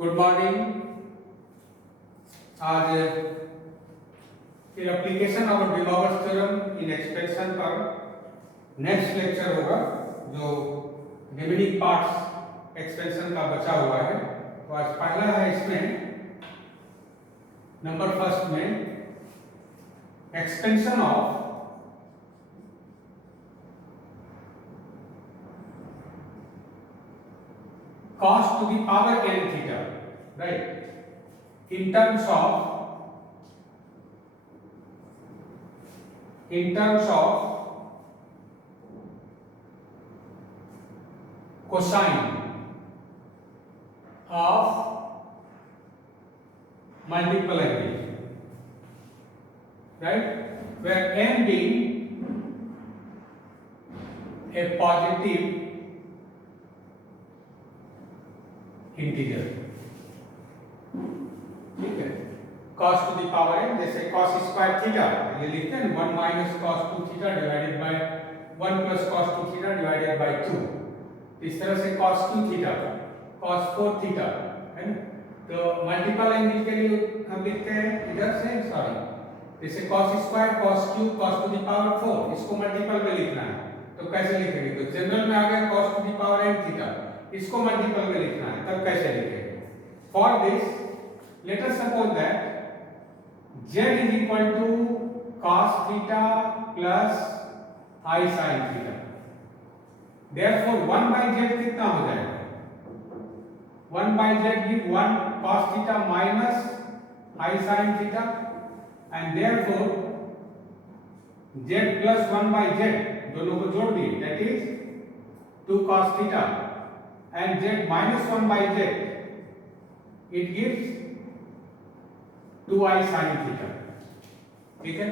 Good morning. आज फिर application of De Moivre's theorem in expansion पर नेक्स्ट लेक्चर होगा, जो रिमेनिंग पार्ट्स एक्सपेंशन का बचा हुआ है। तो आज पहला है इसमें नंबर फर्स्ट में expansion of cos to the power n theta, right, in terms of cosine of multiple angles, right, where n being a positive integer. ठीक है, cos to the power n, जैसे cos स्क्वायर थीटा ये लिखते हैं 1 minus cos 2 theta divided by 1 plus cos 2 theta divided by 2। इस तरह से cos 2 theta, cos 4 थीटा, है ना। तो मल्टीपल एंगल के लिए हम लिखते हैं इधर से, सॉरी, जैसे cos square cos cube cos to the power 4, इसको मल्टीपल में लिखना है तो कैसे लिखेंगे? तो जनरल में आ गया cos to the power n theta, इसको मल्टीपल में लिखना है तब कैसे लिखेंगे? For this let us suppose that z is equal to cos theta plus i sin theta. Therefore 1 by z कितना हो जाएगा? 1 by z give 1 cos theta minus i sin theta, and therefore z plus 1 by z दोनों को जोड़ दिए, that is 2 cos theta, and z minus 1 by z, it gives 2i sin theta। ठीक है,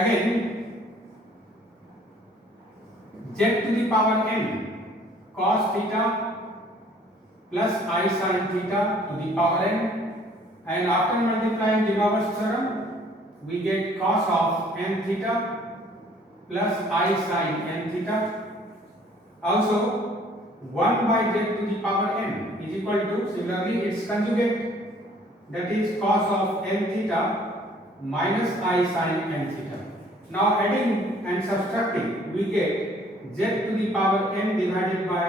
again z to the power n cos theta plus i sin theta to the power n, and after multiplying de Moivre's theorem we get cos of n theta plus i sin n theta। Also 1 by z to the power n is equal to similarly its conjugate, that is cos of n theta minus i sin n theta। Now adding and subtracting we get z to the power n divided by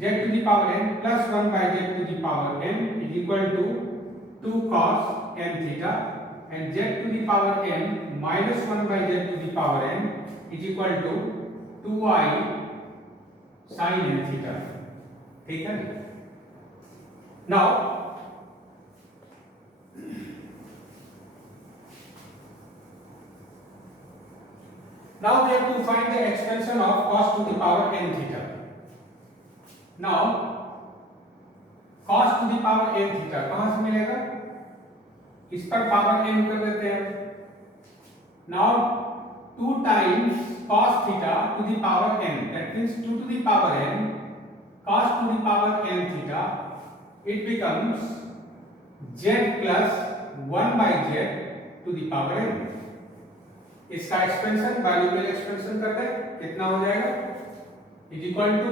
z to the power n plus 1 by z to the power n is equal to 2 cos n theta, and z to the power n minus 1 by z to the power n is equal to 2i sin n theta। ठीक है, now we have to find the expansion of cos to the power n theta। now cos to the power n theta कहां से मिलेगा? इस पर power n कर देते हैं। now 2 times cos theta to the power n, that means 2 to the power n cos to the power n theta, it becomes z plus 1 by z to the power n। इसका expansion valuable expansion कर दे, कितना हो जाएगा? Is equal to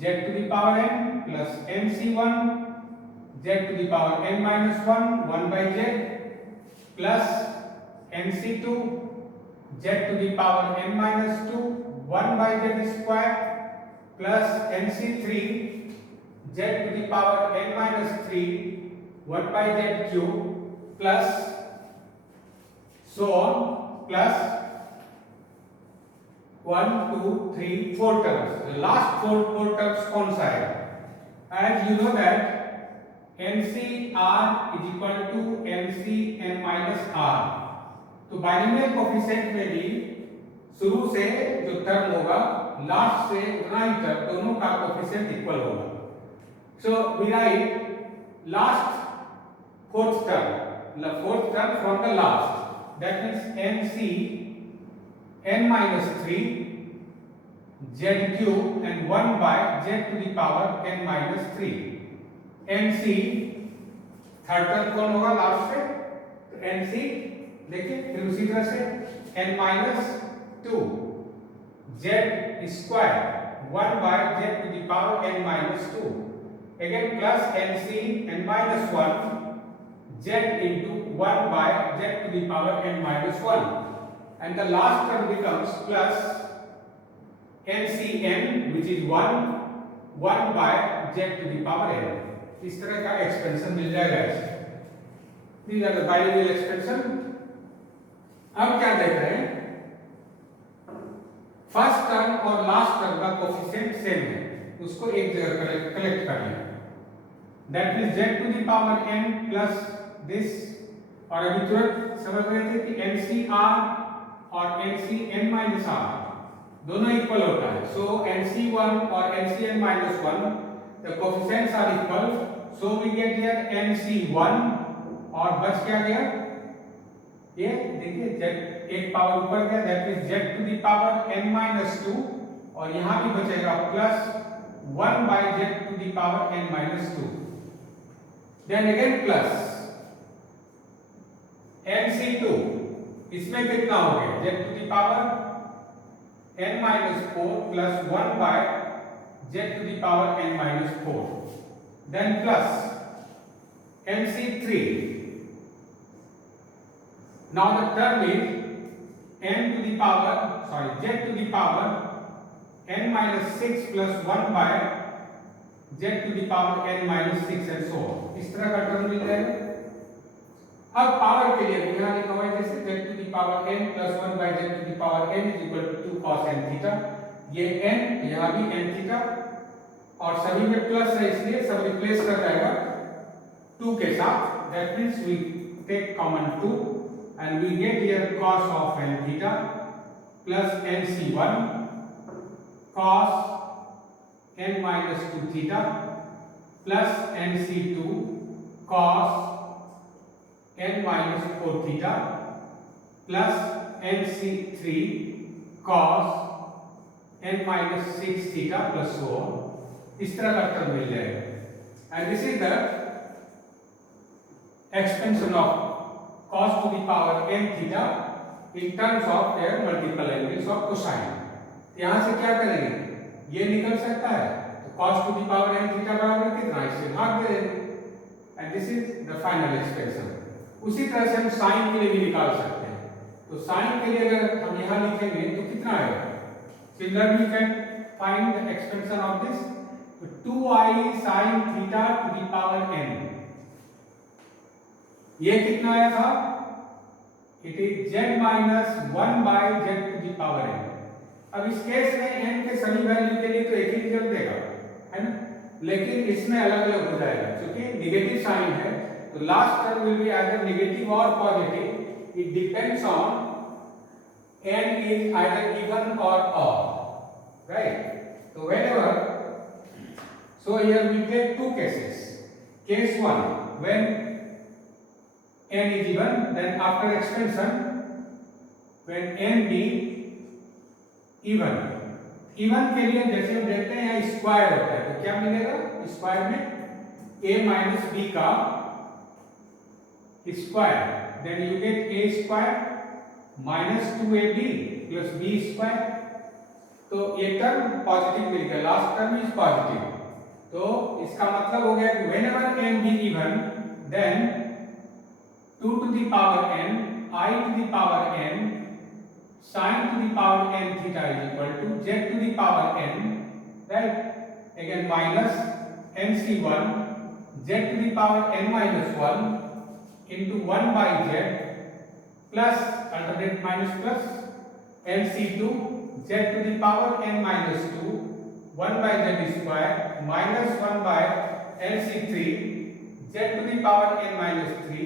z to the power n plus nc1 z to the power n minus 1 1 by z plus nc2 z to the power n minus 2 1 by z square plus nc3 z to the power n minus 3 1 by z cube plus so on, plus 1 2 3 4 terms। the last four terms कौन सा है? as you know that ncr is equal to ncn minus r, तो binomial coefficient में भी शुरू से जो टर्म होगा लास्ट से उतना ही टर्म दोनों का कोएफिशिएंट इक्वल होगा। So we write last fourth term from the last, that means nc n minus 3 z cube and 1 by z to the power n minus 3। nc third term कौन होगा लास्ट से? तो nc देखिए, फिर उसी तरह से n minus 2 z square 1 by z to the power n minus 2, again plus nc n minus 1 z into 1 by z to the power n minus 1, and the last term becomes plus ncn which is 1 by z to the power n. इस तरह का एक्सपेंशन मिल जाएगा इससे. These are the binomial expansion. अब क्या देख रहे हैं, फर्स्ट टर्म और लास्ट टर्म का कोफिशिएंट सेम है, उसको एक जगह कलेक्ट कर लिया. That means z to the power n plus this, और अभी तुरंत समझ रहे थे कि ncr और ncn माइनस r दोनों इक्वल होता है. सो nc1 और ncn minus 1 the coefficients are equal, so we get here nc1 और बच क्या गया, ये देखिए z एक पावर ऊपर गया, that means z to the power n minus 2, और यहां भी बचेगा plus 1 by z to the power n minus 2. Then again plus nc2, इसमें कितना हो गया, z to the power n minus 4 plus 1 by z to the power n minus 4. Then plus nc3. Now the term is n to the power, z to the power n minus 6 plus 1 by z to the power n minus 6 and so on. इस तरह का टर्म मिल जाएगा. अब पावर के लिए यहाँ लिखा हुआ है जैसे z to the power n plus 1 by z to the power n is equal to 2 cos n theta. ये n यहाँ भी n theta, और सभी में प्लस है इसलिए सब रिप्लेस कर जाएगा 2 के साथ. That means we take common 2 and we get here cos of n theta plus nc1 cos n minus 2 theta plus nc2 cos n minus 4 theta plus nc3 cos n minus 6 theta plus so on. इस तरह का टर्म मिल जाएगा. And this is the expansion of cos to the power n theta in terms of their multiple angles of cosine. यहां से क्या करेंगे, ये निकल सकता है, तो cos to the power n theta बराबर कितना, इससे भाग दे देंगे, and this is the final expression. उसी तरह से हम sin के लिए भी निकाल सकते हैं. तो sin के लिए अगर हम यहां लिखेंगे तो कितना आएगा, similarly we can find the expansion of this. तो 2i sin theta to the power n, ये कितना आया था, it is z minus 1 by z to the power n. अब इस केस में n के सभी वैल्यू के लिए तो एक ही रिजल्ट देगा, है ना, लेकिन इसमें अलग अलग हो जाएगा क्योंकि नेगेटिव साइन है. तो last term will be either negative or positive, it depends on n is either even or odd, right. तो whenever, so here we take two cases. Case 1, when n is even, then after expansion when n be even के लिए जैसे हम देखते हैं यहाँ स्क्वायर होता है, तो क्या मिलेगा, स्क्वायर में a minus b का square, then you get a square minus 2ab plus b square. तो ये टर्म पॉजिटिव मिल गया, लास्ट टर्म इज पॉजिटिव. तो इसका मतलब हो गया कि whenever n be even, then 2 to the power n I to the power n sin to the power n theta is equal to z to the power n, right, again minus nc1 z to the power n minus 1 into 1 by z plus alternate minus plus nc2 z to the power n minus 2 1 by z square minus 1 by nc3 z to the power n minus 3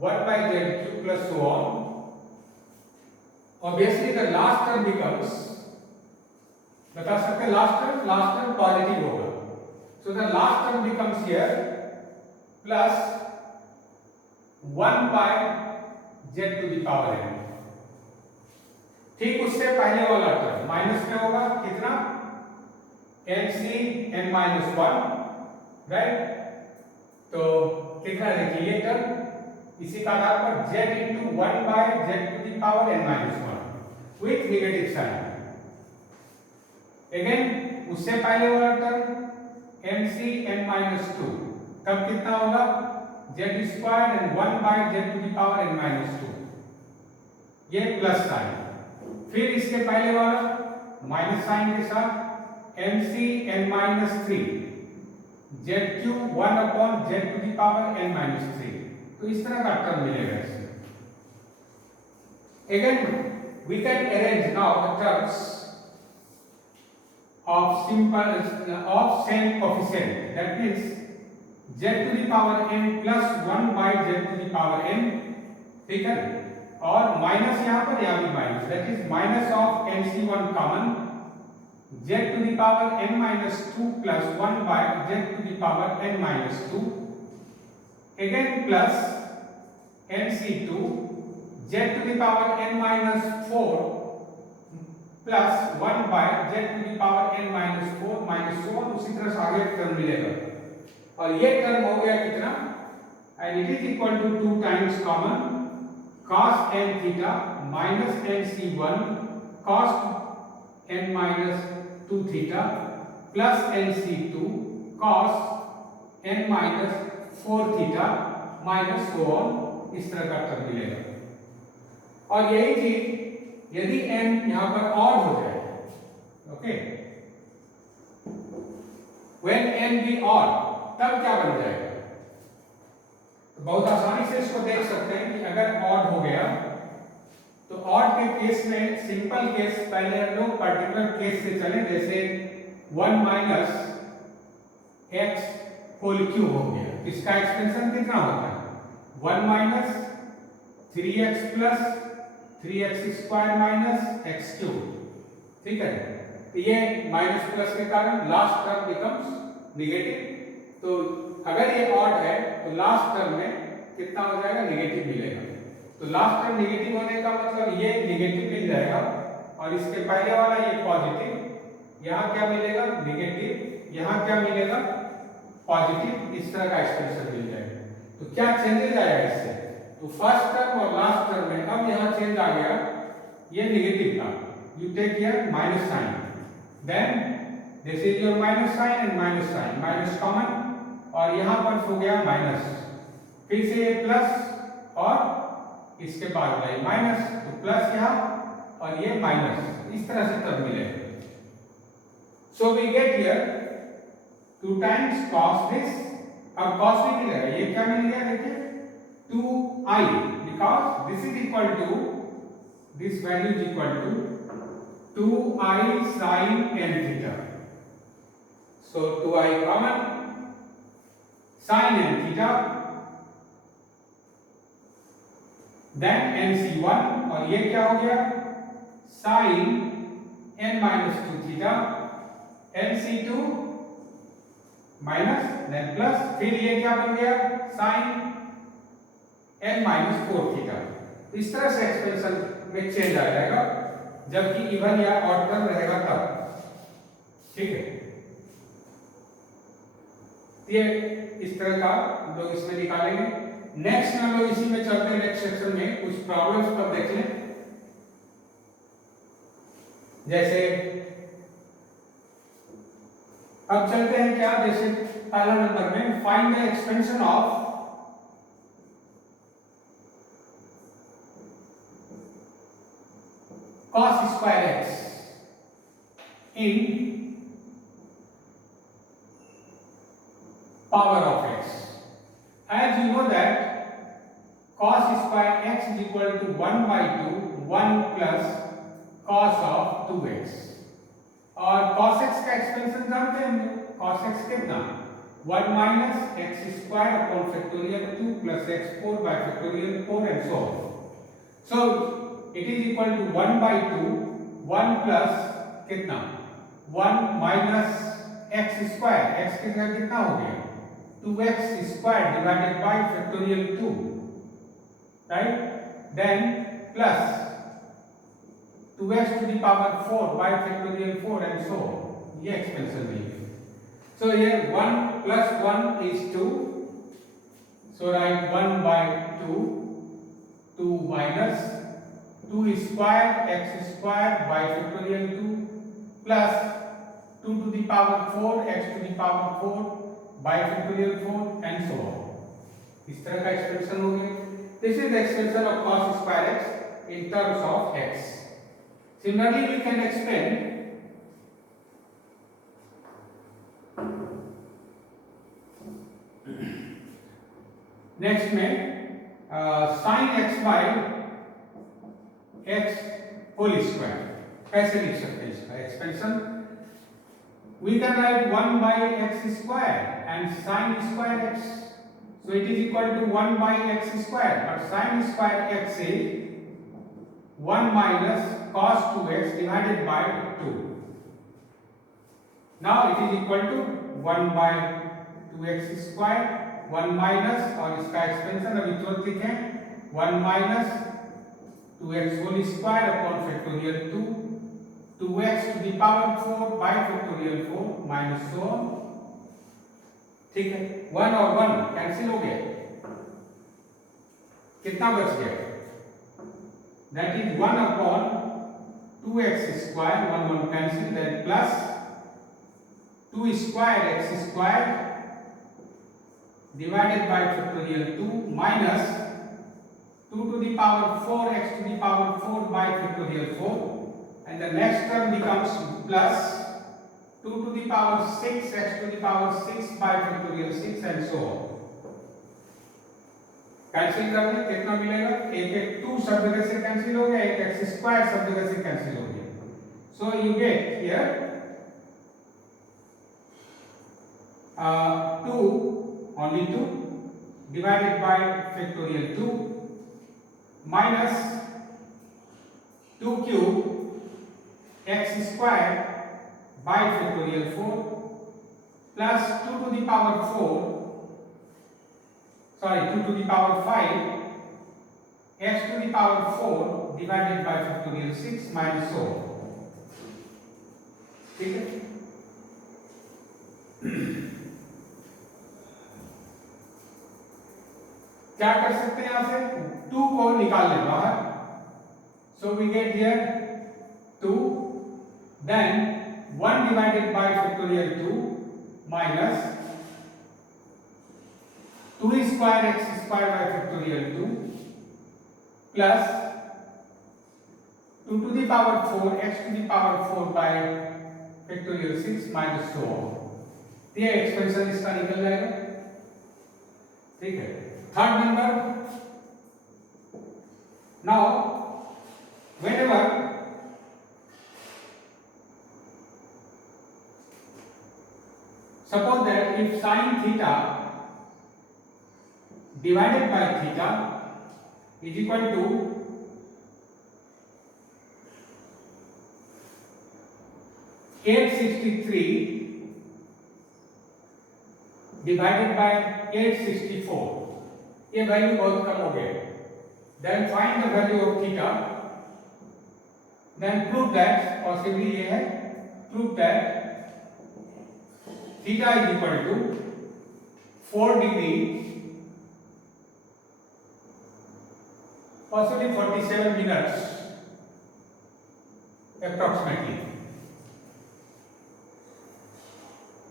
1 by z cube plus so on. Obviously the last term becomes, बता सकते last term positive होगा. So the last term becomes here plus 1 by z to the power n. ठीक उससे पहले वाला term minus में होगा कितना, nc n minus 1, राइट. तो कितना देखिए ये टर्म, इसी का आधार पर z into 1 by z to the power n minus 1 with negative sign. Again उससे पहले वाला टर्म mc n minus 2, तब कितना होगा z square and 1 by z to the power n minus 2, ये प्लस साइन। फिर इसके पहले वाला माइनस साइन के साथ mc n minus 3 z cube 1 upon z to the power n minus 3, तो इस तरह का टर्म मिलेगा इससे। Again, we can arrange now the terms of same coefficient, that means z to the power n plus 1 by z to the power n, ठीक है, और माइनस यहाँ पर यहाँ भी minus, that is minus of mc1 common z to the power n minus 2 plus 1 by z to the power n minus 2, again plus mc2 z to the power n minus 4 plus 1 by z to the power n minus 4 minus so on, उसी तरह से आगे टर्म मिलेगा। और ये टर्म हो गया कितना, and it is equal to 2 times common cos n theta minus nc1 cos n minus 2 theta plus nc2 cos n minus 4 theta minus so on, इस तरह का टर्म मिलेगा। और यही चीज यदि n यहां पर ऑड हो जाए, okay, when n be odd, तब क्या बन जाएगा, तो बहुत आसानी से इसको देख सकते हैं कि अगर ऑड हो गया तो ऑड के केस में सिंपल केस पहले हम लोग पर्टिकुलर केस से चले, जैसे 1 माइनस x होल क्यूब हो गया, इसका एक्सपेंशन कितना होता है 1 minus 3x plus 3x square minus x cube, ठीक है, तो ये माइनस प्लस के कारण लास्ट टर्म बिकम्स निगेटिव, तो अगर ये ऑड है तो लास्ट टर्म में कितना हो जाएगा, निगेटिव मिलेगा। तो लास्ट टर्म निगेटिव होने का मतलब ये निगेटिव मिल जाएगा और इसके पहले वाला ये पॉजिटिव, यहाँ क्या मिलेगा निगेटिव, यहाँ क्या मिलेगा पॉजिटिव, इस तरह का एक्सप्रेशन मिल जाएगा। तो क्या चेंजेस आएगा इससे, तो फर्स्ट टर्म और लास्ट टर्म में अब यहाँ चेंज आ गया, ये निगेटिव था, you take here minus sign, then this is your minus sign and minus sign, minus common, और यहाँ पर हो गया माइनस, फिर से ये प्लस और इसके बाद ये माइनस, तो प्लस यहाँ और ये माइनस, इस तरह से टर्म मिलेगा। So we get here 2 times cos this, अब cos भी मिलेगा, ये क्या मिल गया देखिए 2i, because this is equal to, this value is equal to 2i sin n theta, so 2i common sin n theta, then nc1, और ये क्या हो गया sin n minus 2 theta, nc2 minus then plus, फिर ये क्या बन गया sin n minus 4 थीटा, इस तरह से एक्सपेंशन में चेंज आ जाएगा जबकि इवन या ऑड टर्म रहेगा तब, ठीक है, ये इस तरह का हम लोग इसमें निकालेंगे। नेक्स्ट हम लोग इसी में चलते हैं, नेक्स्ट सेक्शन में कुछ प्रॉब्लम्स पर देख लें, जैसे अब चलते हैं क्या, जैसे पहला नंबर में find the expansion of cos square x in power of x. As you know that cos square x is equal to 1 by 2, 1 plus cos of 2x, और cos x का एक्सपेंशन जानते हैं, cos x कितना 1 minus x square upon factorial 2 plus x4 by factorial 4 and so on. So it is equal to 1 by 2, 1 plus कितना 1 minus x square, x के जगह कितना हो गया 2x square divided by factorial 2, right, then plus 2x to the power 4 by factorial 4 and so on, ये एक्सपेंशन मिल गया। So here 1 plus 1 is 2, so write 1 by 2, 2 minus 2 square x square by factorial 2 plus 2 to the power 4 x to the power 4 by factorial 4 and so on. इस तरह का एक्सप्रेशन हो गया. This is the expression of cos square x in terms of x. Similarly, we can explain next में sin x by x whole square. कैसे लिख सकते हैं इसका expansion? We can write 1 by x square and sin square x. So it is equal to 1 by x square, but sin square x is 1 minus cos 2x divided by 2. Now it is equal to 1 by 2x square, 1 minus, और इसका एक्सपेंशन अभी तुरंत लिखें, 1 minus 2x whole square upon factorial 2, 2x to the power 4 by factorial 4 minus so on. ठीक है, 1 और 1 कैंसिल हो गया, कितना बच गया? That is 1 upon 2x square, 1 1 cancel, then plus 2 square x square divided by factorial 2 minus 2 to the power 4 x to the power 4 by factorial 4, and the next term becomes plus 2 to the power 6 x to the power 6 by factorial 6 and so on. Cancel करने कितना मिलेगा? एक 2 सब जगह से कैंसिल हो गया, एक x स्क्वायर सब जगह से कैंसिल हो गया. So you get here 2 only 2 divided by factorial 2 minus 2 cube x square by factorial 4 plus 2 to the power 4, sorry, 2 to the power 5 x to the power 4 divided by factorial 6 minus so on. ठीक है, क्या कर सकते हैं? यहां से 2 को निकाल लें बाहर. So we get here 2, then 1 divided by factorial 2 minus 2 square x square by factorial 2 plus 2 to the power 4 x to the power 4 by factorial 6 minus so on. ये एक्सपेंशन इसका निकल जाएगा. ठीक है, third number. Now whenever suppose that if sin theta divided by theta is equal to 863 divided by 864, ये वैल्यू बहुत कम हो गए. Then find the value of theta. Then prove that, possibly ये है, prove that theta is equal to 4 degree, possibly 47 minutes approximately.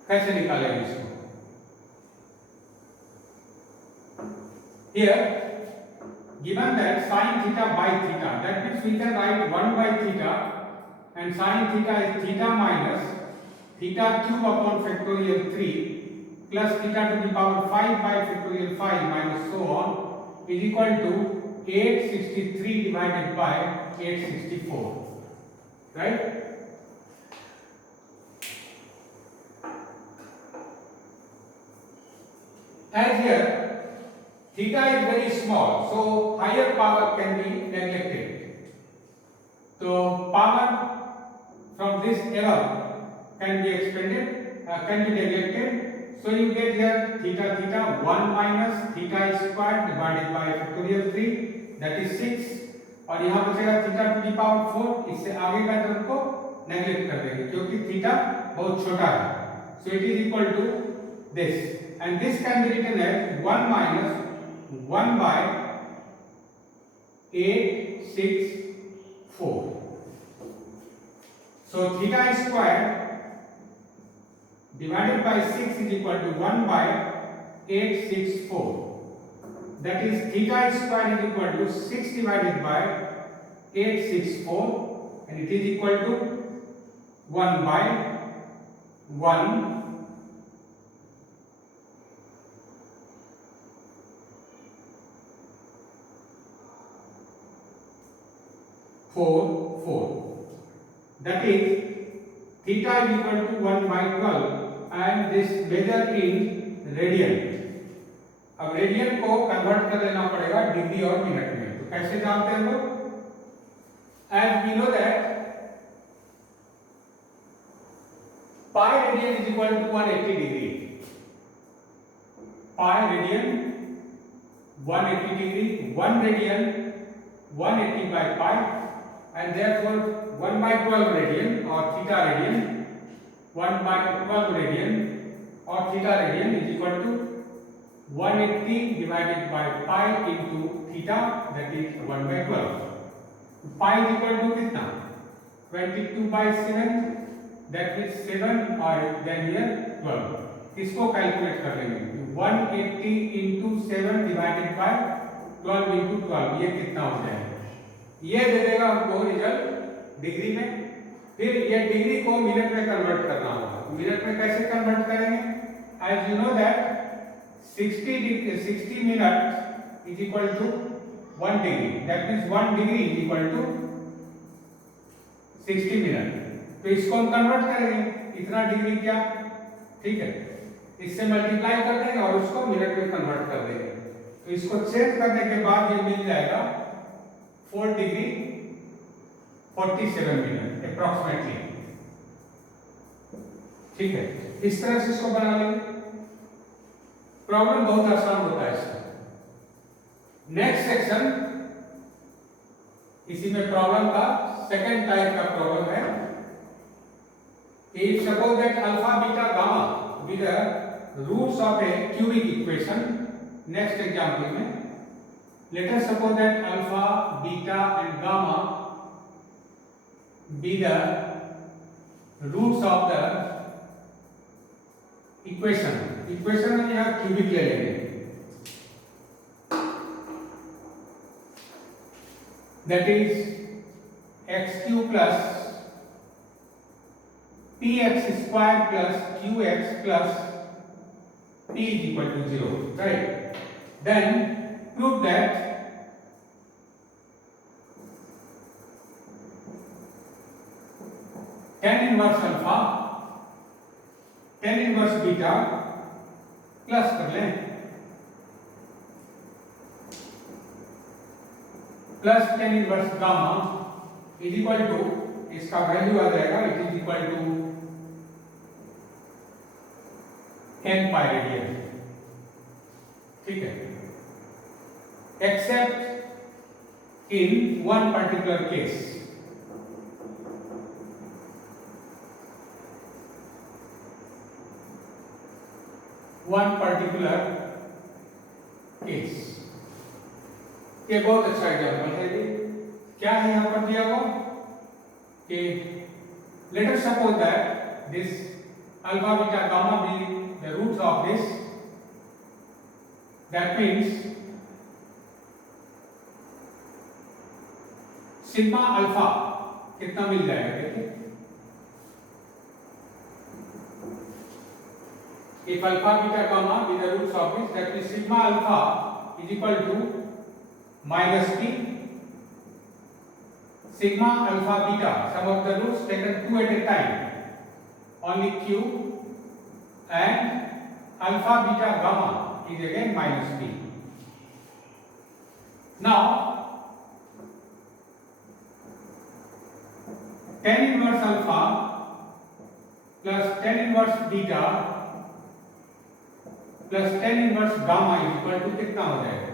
कैसे निकालेंगे इसको? Here given that sin theta by theta, that means we can write 1 by theta, and sin theta is theta minus theta cube upon factorial 3 plus theta to the power 5 by factorial 5 minus so on is equal to 863 divided by 864, right? As here theta is very small, so higher power can be neglected. So power from this error can be expended, can be neglected. So you get here theta theta 1 minus theta square divided by factorial 3, that is 6, और यहाँ बचेगा theta to the power 4. इससे आगे का टर्म को नेगलेक्ट कर देंगे क्योंकि थीटा बहुत छोटा है. So it is equal to this, and this can be written as 1 minus 1 by 864. So theta square divided by 6 is equal to 1 by 864. That is theta square is equal to 6 divided by 864 and it is equal to 1 by 1 4 4. That is theta is equal to 1 by 12 and this measure in radian. अब रेडियन को कन्वर्ट कर लेना पड़ेगा डिग्री और मिनट में। तो कैसे जानते हैं लोग? As we know that pi radian is equal to 180 degree. Pi radian 180 degree, 1 radian 180 by pi and therefore 1 by 12 radian or theta radian 1 by 12 radian or theta radian is equal to 180 divided by pi into theta, that is 1 by 12. Pi is equal to कितना? 22 by 7, that is 7 और then here 12. इसको कैलकुलेट कर लेंगे 180 into 7 divided by 12 into 12, ये कितना हो जाएगा? ये दे देगा हमको रिजल्ट डिग्री में। फिर ये डिग्री को मिनट में कन्वर्ट करना होगा। मिनट में कैसे कन्वर्ट करेंगे? As you know that 60 minutes is equal to 1 degree. That means 1 degree is equal to 60 minutes. तो इसको हम कन्वर्ट करेंगे, इतना डिग्री क्या, ठीक है, इससे मल्टीप्लाई कर देंगे और उसको मिनट में कन्वर्ट कर देंगे। तो इसको चेक करने के बाद ये मिल जाएगा 4 डिग्री 47 मिनट अप्रोक्सीमेटली। ठीक है, इस तरह से इसको बना लेंगे। प्रॉब्लम बहुत आसान होता है इसका। नेक्स्ट सेक्शन, इसी में प्रॉब्लम का सेकंड टाइप का प्रॉब्लम है। If suppose that alpha beta gamma with the roots of a cubic equation, next example में let us suppose that alpha beta and gamma be the roots of the equation में यहां cubic ले लेंगे, that is x cube plus p x square plus q x plus p is equal to 0, right? Then prove that tan inverse alpha tan inverse beta plus कर लें plus tan inverse gamma is equal to, इसका value आ जाएगा, it is equal to n pi radian. ठीक है, except in one particular case, one particular case. ये बहुत अच्छा एग्जाम्पल है। ये क्या है यहां पर दिया हुआ कि let us suppose that this alpha beta gamma be the roots of this, that means sigma alpha कितना मिल जाएगा? देखिए, if alpha beta gamma be the roots of this, that means sigma alpha is equal to minus p sigma alpha beta, sum of the roots taken two at a time, only q, and alpha beta gamma is again minus p. Now tan inverse alpha plus tan inverse beta plus tan inverse gamma equal to कितना हो जाएगा?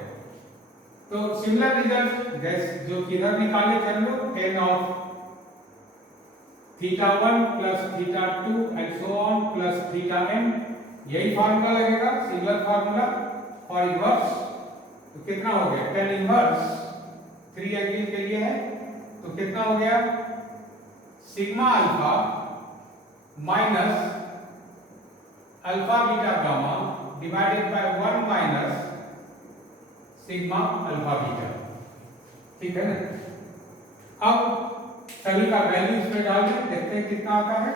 तो similar result जो किधर निकाले थे हम लोग, tan of theta 1 plus theta 2 and so on plus theta n, यही फार्मूला लगेगा, सिमिलर फार्मूला फॉर इनवर्स। तो कितना हो गया? tan इनवर्स 3 एंगल के लिए है, तो कितना हो गया? Sigma alpha minus alpha beta gamma divided by 1 minus sigma alpha beta. ठीक है ना? अब सभी का वैल्यू इसमें डाल दें, देखते हैं कितना आता है।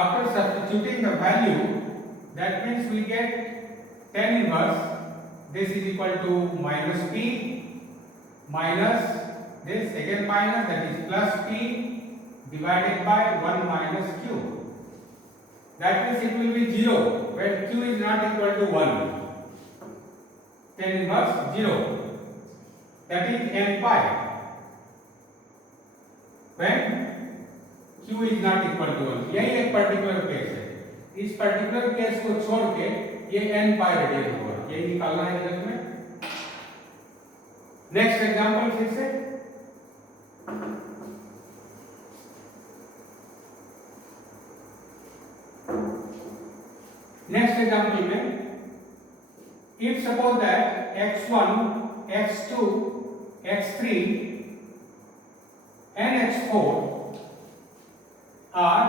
After substituting the value, that means we get tan inverse. This is equal to minus p minus this again minus, that is plus p divided by 1 minus q. That means it will be 0 when q is not equal to 1. Tan inverse 0. That is n pi. When q is not equal to 1. यही एक particular case है। इस particular case को छोड़ के ये n pi radian होगा, यही निकालना है रिजल्ट में। नेक्स्ट एग्जांपल फिर से, नेक्स्ट एग्जांपल में if suppose that x1, x2, x3 and x4 are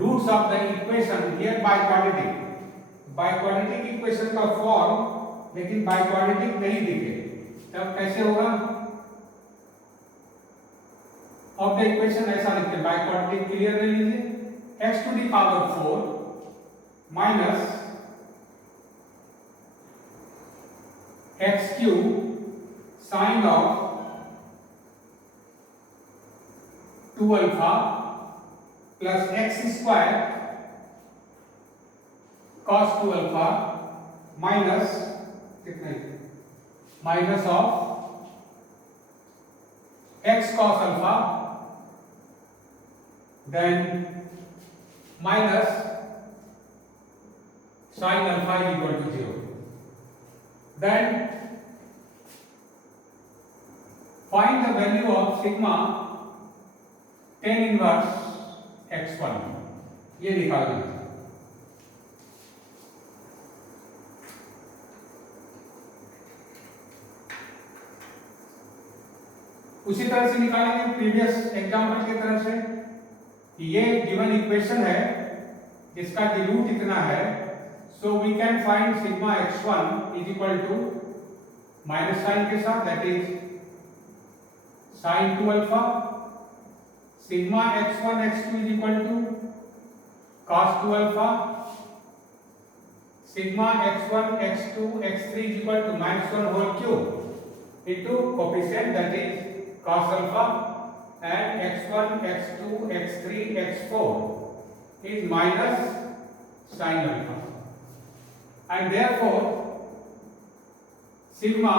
roots of the equation here by quadratic. by quadratic equation का फॉर्म लेकिन by quadratic नहीं दिखे, तब कैसे होगा? of the equation ऐसा लिखते हैं, by quadratic क्लियर ले लीजिए। x to the power 4 minus x cube sin of 2 alpha plus x square cos 2 alpha minus कितने minus of x cos alpha then minus sin alpha is equal to 0. Then find the value of sigma tan inverse x1, ये निकालना है। उसी तरह से निकालेंगे previous example की तरह से कि ये गिवन इक्वेशन है जिसका रूट इतना है, so we can find sigma x1 is equal to minus sine के साथ, that is sin 2 alpha, sigma x1 x2 is equal to cos 2 alpha, sigma x1 x2 x3 is equal to minus 1 whole cube into coefficient, that is cos alpha, and x1 x2 x3 x4 is minus sin alpha, and therefore sigma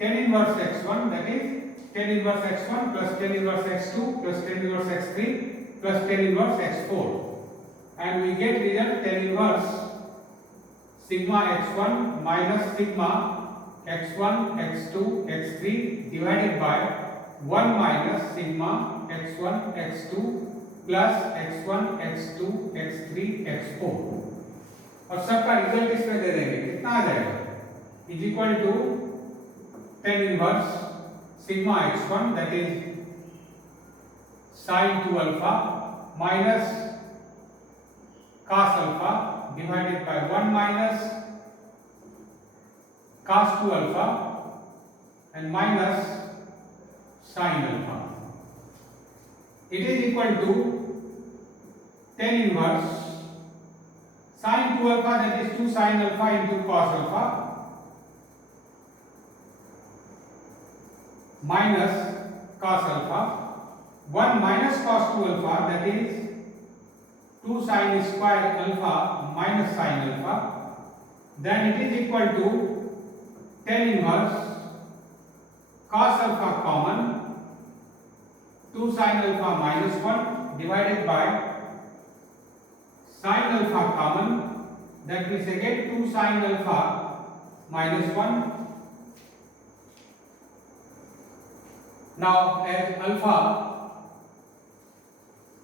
tan inverse x1, that is tan inverse x1 plus tan inverse x2 plus tan inverse x3 plus tan inverse x4, and we get result tan inverse sigma x1 minus sigma x1 x2 x3 divided by 1 minus sigma x1 x2 plus x1 x2 x3 x4, और सबका रिजल्ट इसमें दे देंगे, कितना आ जाएगा is equal to tan inverse sigma x1, that is sin 2 alpha minus cos alpha divided by 1 minus cos 2 alpha and minus sin alpha. It is equal to tan inverse sin 2 alpha, that is 2 sin alpha into cos alpha minus cos alpha, 1 minus cos 2 alpha, that is 2 sin square alpha minus sin alpha, then it is equal to tan inverse cos alpha common 2 sin alpha minus 1 divided by sin alpha common, that means again 2 sin alpha minus 1. Now as alpha,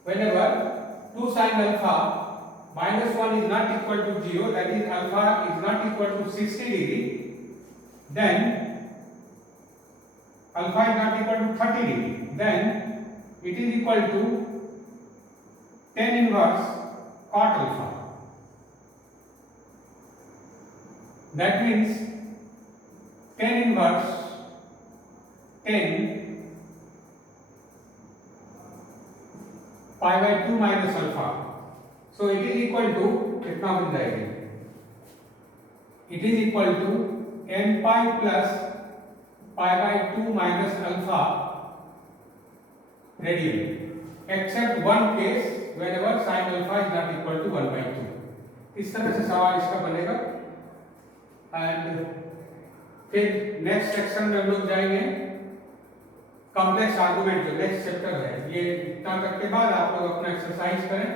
whenever 2 sin alpha minus 1 is not equal to 0, that is alpha is not equal to 60 degree, then alpha is not equal to 30 degree, then it is equal to tan inverse cot alpha. That means tan inverse 10 pi by 2 minus alpha. So it is equal to, कितना बन जाएगी? It is equal to n pi plus pi by 2 minus alpha radian, except one case whenever sin alpha is not equal to 1 by 2. इस तरह से सवाल इसका बनेगा। एंड फिर नेक्स्ट सेक्शन में हम लोग जाएंगे कॉम्प्लेक्स आर्गुमेंट, जो नेक्स्ट चैप्टर है। ये इतना तक के बाद आप लोग अपना एक्सरसाइज करें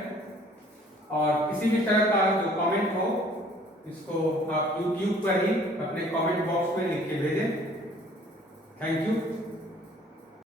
और किसी भी तरह का जो कमेंट हो इसको आप YouTube पर ही अपने कमेंट बॉक्स में लिख के भेजें। Thank you.